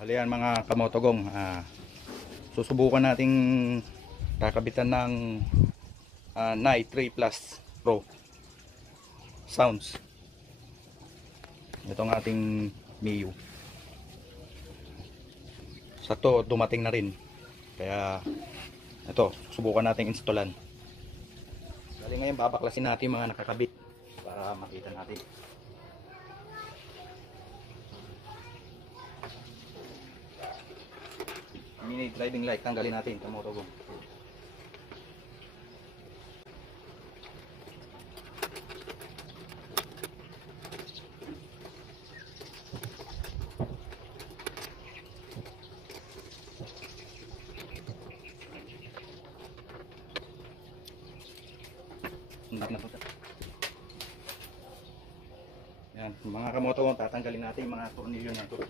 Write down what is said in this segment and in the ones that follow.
Bali yan mga kamotogong, susubukan nating kakabitan ng Night 3 Plus Pro sounds itong ating Miyoo. Sa to dumating na rin, kaya ito subukan nating installan. Bali ngayon babaklasin natin mga nakakabit para makita natin. Mini driving light tanggalin natin, kamotogong. Yan, mga kamotogong, tatanggalin natin yung mga tornilyo na ito.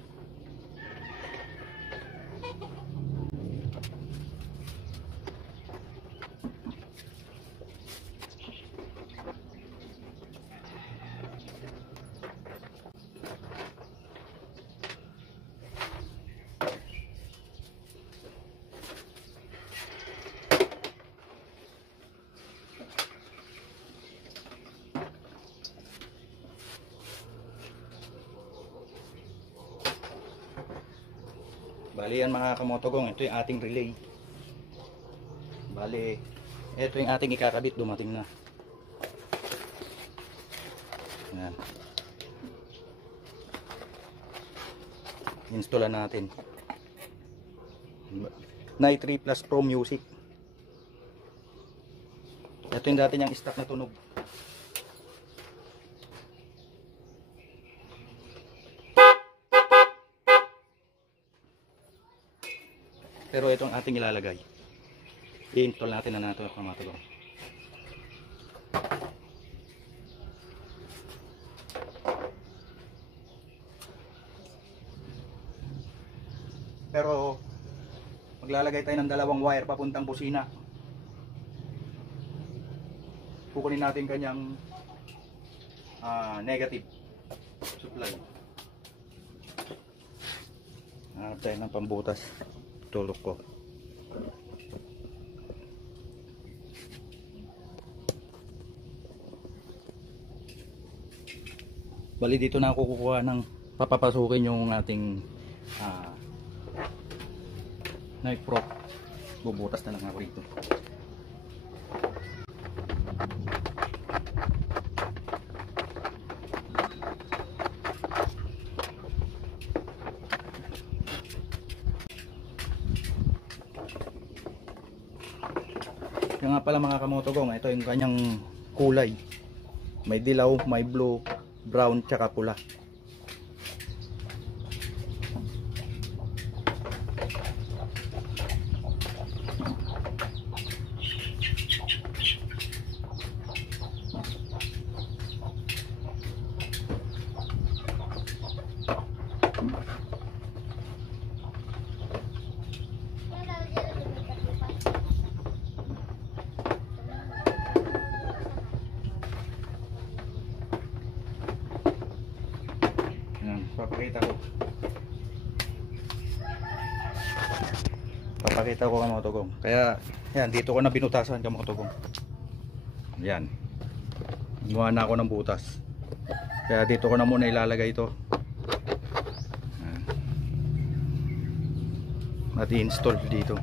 Bali yan mga kamotogong, ito yung ating relay. Bali, ito yung ating ikakabit, dumating na. Yan. Installan natin. Night 3 Plus Pro Music. Ito yung dati niyang stock na tunog. Pero itong ating ilalagay, i-install natin na natin ang kamotogong. Pero maglalagay tayo ng dalawang wire papuntang busina. Kukunin natin kanyang negative supply. Hanap tayo ng pambutas. Tulok ko. Bali dito na ako kukuha ng papapasukin yung ating knife prop. Bubutas na lang ako rito. Yung nga pala mga kamotogong, ito yung kanyang kulay. May dilaw, may blue, brown, tsaka pula. Papakita ko kamotogong. Kaya yan, dito ko na binutasan kamotogong. Yan, gumawa na ako ng butas, kaya dito ko na muna ilalagay ito at i-install dito.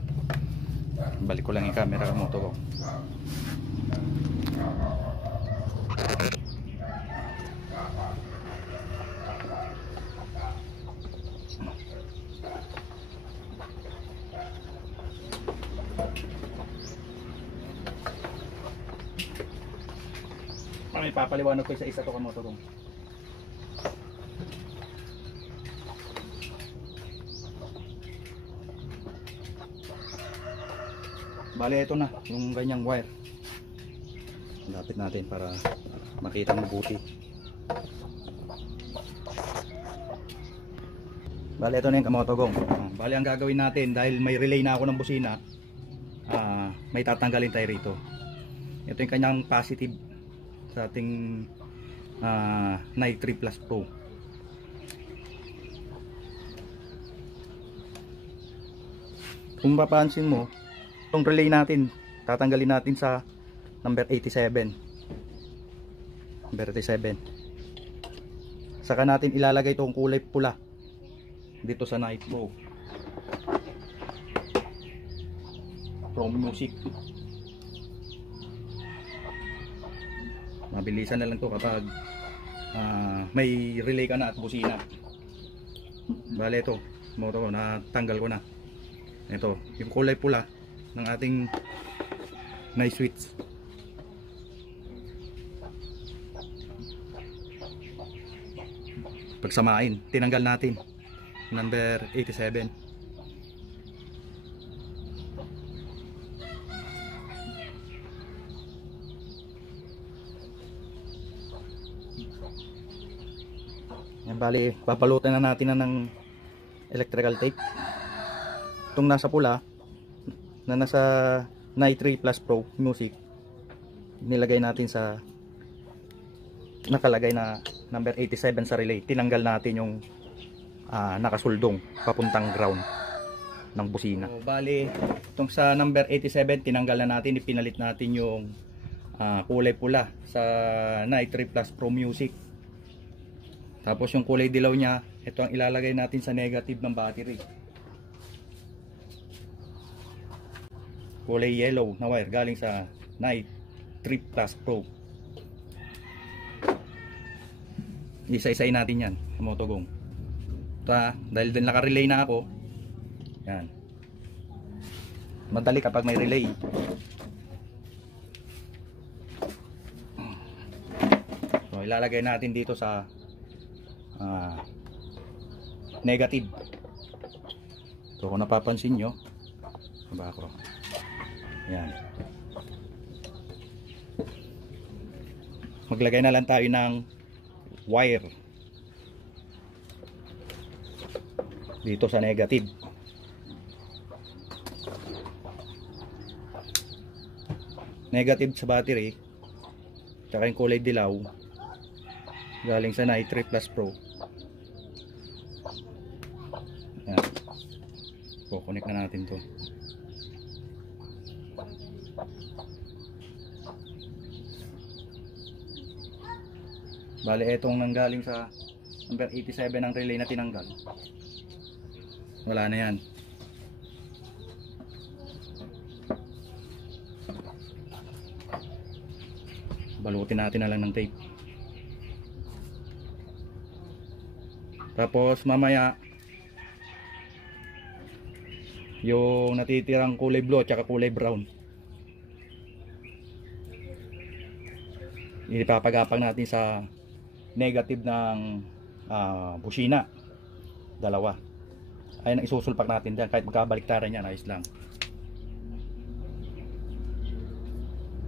Balik ko lang yung camera kamotogong. May papaliwanag ko isa-isa to kamotogong. Bale ito na yung ganyang wire. Lapit natin para makita mabuti. Bale ito na yung kamotogong. Bale ang gagawin natin, dahil may relay na ako ng busina, may tatanggalin tayo rito. Ito yung kanyang positive sa ating Night 3 Plus Pro. Kung mapapansin mo, itong relay natin, tatanggalin natin sa number 87. Number 87. Saka natin ilalagay itong kulay pula dito sa Night Pro. From Music. Mabilisan na lang to kapag may relay ka na at busina. Bale ito, moto ko, natanggal ko na. Ito, yung kulay pula ng ating night switch. Pagsamain, tinanggal natin. Number 87. Yan, bali, papalutan na natin na ng electrical tape. Itong nasa pula, na nasa Night 3 Plus Pro Music, nilagay natin sa nakalagay na number 87 sa relay. Tinanggal natin yung nakasuldong papuntang ground ng busina. So, bali, itong sa number 87, tinanggal na natin, ipinalit natin yung kulay pula sa Night 3 Plus Pro Music. Tapos yung kulay dilaw niya, ito ang ilalagay natin sa negative ng battery. Kulay yellow na wire galing sa Night 3 Plus Pro. Isa-isayin natin yan sa motogong. Dahil din naka-relay na ako, yan, madali kapag may relay. So ilalagay natin dito sa negative. So kung napapansin nyo, baba ko, yan, maglagay na lang tayo ng wire dito sa negative. Negative sa battery, tsaka yung kulay dilaw galing sa Night 3 Plus Pro. Yan, connect na natin to. Bale, etong nanggaling sa number 87 ng relay na tinanggal, wala na yan. Balutin natin na lang ng tape. Tapos mamaya yung natitirang kulay blue at saka kulay brown, ipapagapang natin sa negative ng busina. Dalawa. Ayun ang isusulpak natin dyan. Kahit magkabaliktaran yan, ayos lang.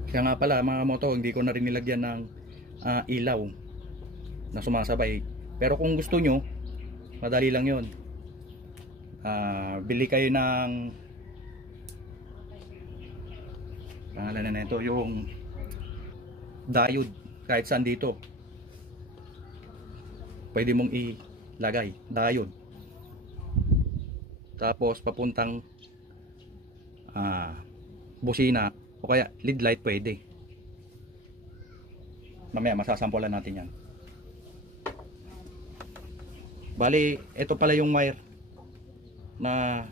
Kaya nga pala mga moto, hindi ko na rin nilagyan ng ilaw na sumasabay. Pero kung gusto nyo, madali lang yun. Bili kayo ng pangalan na nito, yung diode. Kahit saan dito pwede mong ilagay diode. Tapos papuntang busina o kaya lead light pwede. Mamaya masasampulan natin yan. Bali, ito pala yung wire na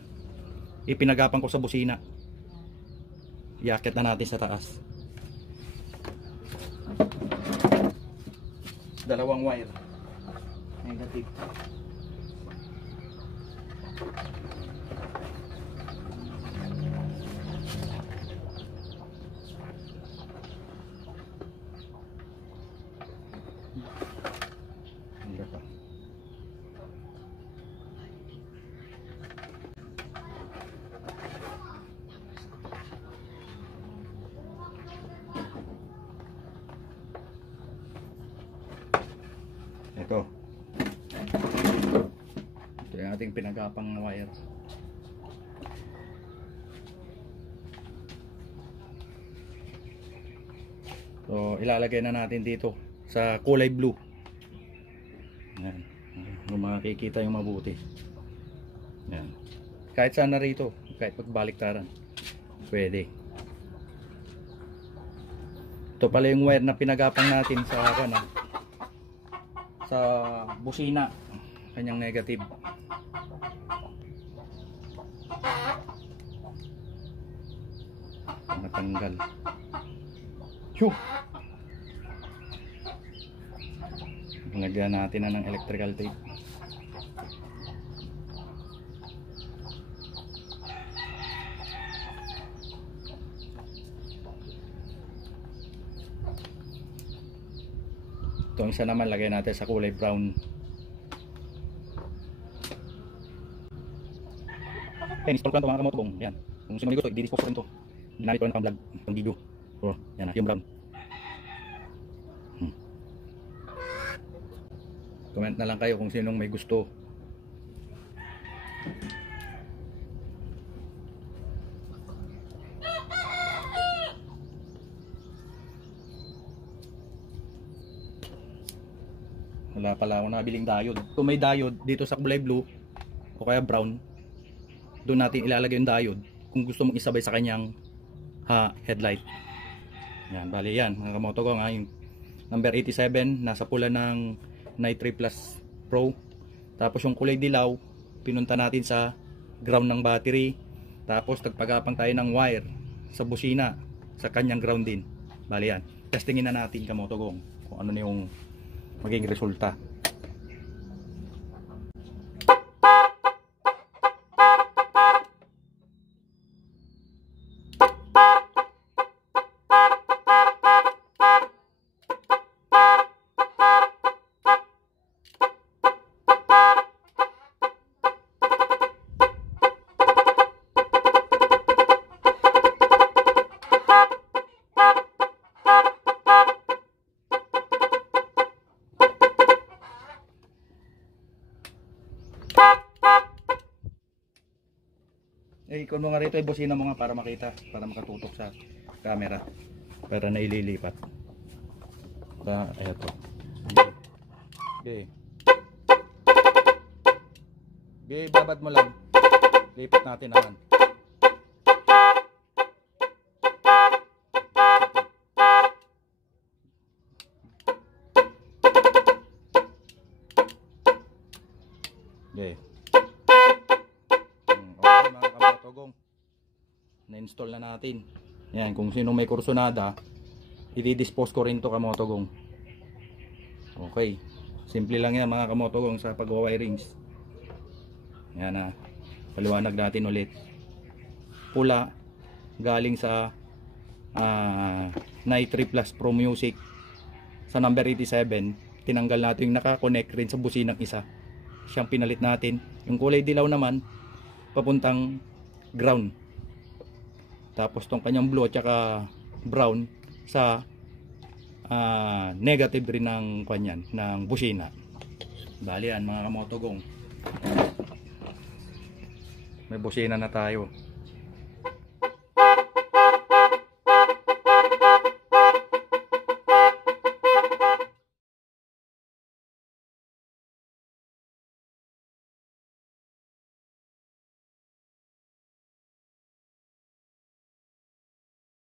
ipinagapan ko sa busina. Iakyat na natin sa taas. Dalawang wire negative. Ito yung ating pinagapang na wire. So ilalagay na natin dito sa kulay blue. Yan, kung makikita yung mabuti. Yan. Kahit saan na rito kahit magbaliktaran pwede. Ito pala yung wire na pinagapang natin sa sa busina, kanyang negative. Natanggal. Phew! Lagyan natin na ng electrical tape. Itong isa naman lagay natin sa kulay brown. Install ko lang ito mga kamotobong. Yan. Kung sino may gusto, i-dispose ko rin ito. Ginamit ko lang pang vlog, pang video. Oh, yan na, yung brown. Comment na lang kayo kung sinong may gusto. Wala pala ako nabiling diode. Kung may diode dito sa kulay blue o kaya brown, doon natin ilalagay yung diode kung gusto mong isabay sa kanyang headlight. Yan, bali yan mga kamoto ko nga, yung number 87 nasa pula ng Night 3 Plus Pro. Tapos yung kulay dilaw pinunta natin sa ground ng battery. Tapos nagpagapang tayo ng wire sa busina sa kanyang ground din. Bali yan, testingin na natin kamoto ko kung ano na yung maging resulta. Ikon mo nga rito, ibusina mo nga para makita, para makatutok sa camera, para na ililipat. Eto. Okay. Okay, babad mo lang. Lipat natin naman. Okay. Na-install na natin. Yan, kung sino may kursunada, i-dispose ko rin to kamotogong. Okay. Simple lang yan mga kamotogong sa pag-wirings. Yan na. Paliwanag natin ulit. Pula galing sa Night 3 Plus Pro Music sa number 87. Tinanggal natin yung naka-connect rin sa businang isa. Siyang pinalit natin. Yung kulay dilaw naman papuntang ground. Tapos tong kanyang blue at saka brown sa negative rin ng kanyan, ng busina. Bali yan mga kamotogong. May busina na tayo.